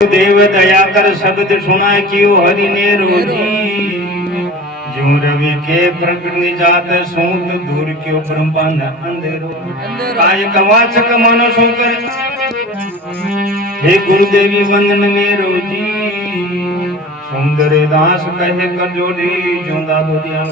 देव दया कर शब्द सुना क्यों हरि ने रोजी जो रवि के प्रकट जात सूत दूर क्यों ब्रह्मांड अंधेरो काय कवाचक मनो सोकर हे गुरुदेवी वंदन में रोजी सुंदर दास कहे कर जोड़ी जो दादो दिया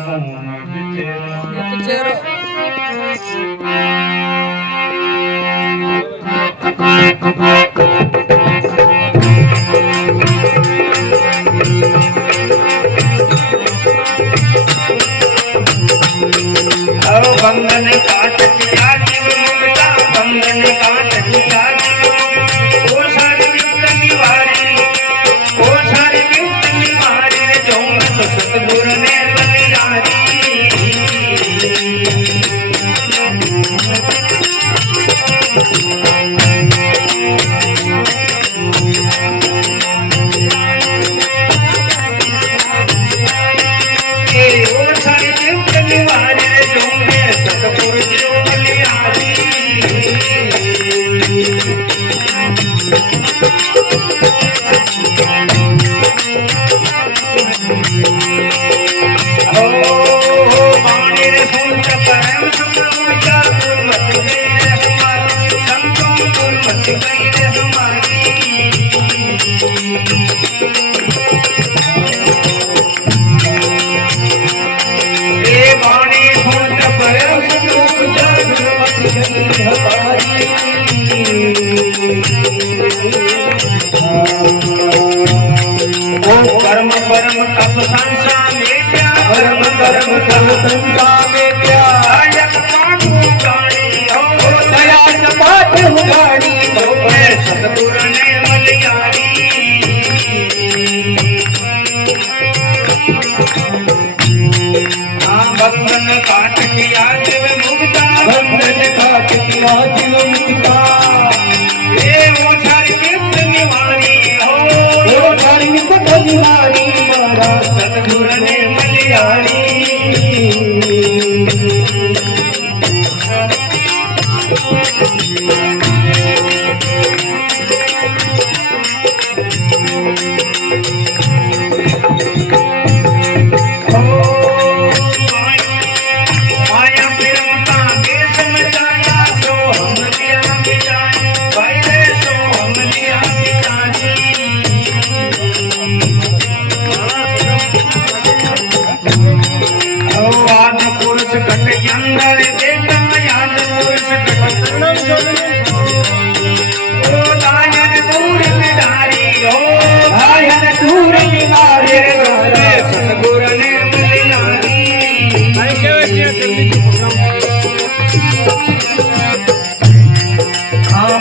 बंधन काट किया जीव मुक्ता बंधन काट किया जीव ओ सारी विपद निवारी ओ सारी विपद निवारी रे जो मत सतगुरु ने बलिहारी ओ सारी विपद निवारी रे जो परम तप संसा में क्या परम तप संसा में क्या आयत पाठ उगाड़ी हो दया पाठ उगाड़ी हो सतगुरु ने मलियारी बंधन काट किया जीव मुक्ता बंधन काट किया जीव मुक्ता ये वो सारी विपद निवारी हो वो सारी विपद निवारी मारा सतगुरु ने मलियारी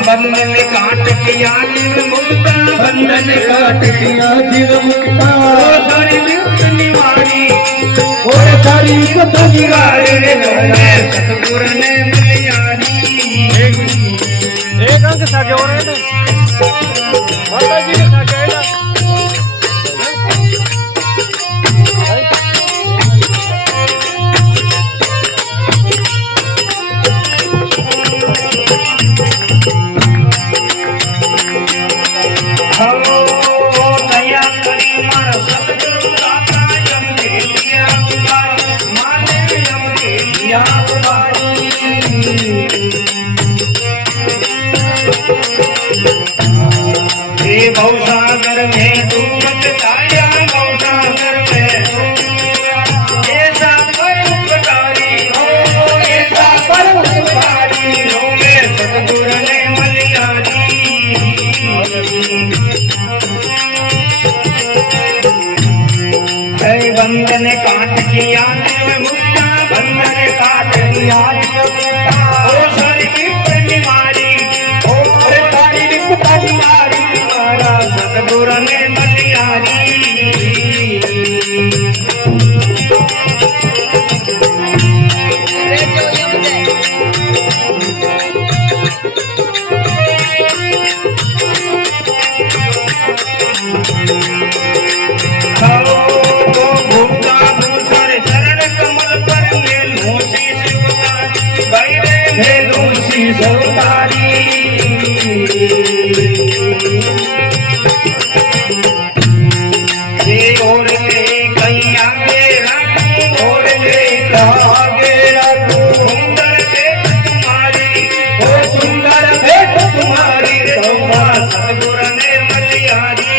बंधन काट किया जीव मुक्ता बंधन काट किया जीव मुक्ता ओ सारी विपद निवारी ओ सारी विपद निवारी रे सतगुरु ने मलियारी एक अंक सागे हो रहे हैं माता जी के सागे है ना भवसागर में डूबत ताया भवसागर में ऐसा परोपकारी हो ऐसा परोपकारी हो मैं सतगुरु ने मलियारी बंधन काट किया जीव मुक्ता बंधन काट किया जीव मुक्ता ओ सारी विपद निवारी ओ सारी विपद निवारी सतगुरु ने मलियारी भूखा दूसर चरण कमल पर मेल होशी शिवता कर भेंट तुम्हारी तोबा सतगुर ने मलियारी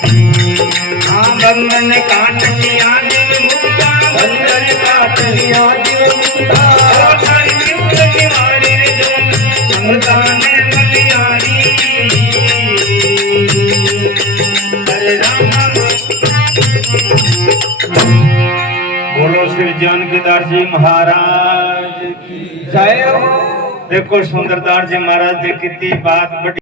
हाँ बंधन काट लिया दिल मुक्ता बंधन काट लिया दिल मुक्ता तारी नित्य निवारी रे जो संगता ने मलियारी हरे राम बोलो श्री जानकीदास जी महाराज की जय हो। देखो सुंदरदास जी महाराज जी कितनी बात बड़ी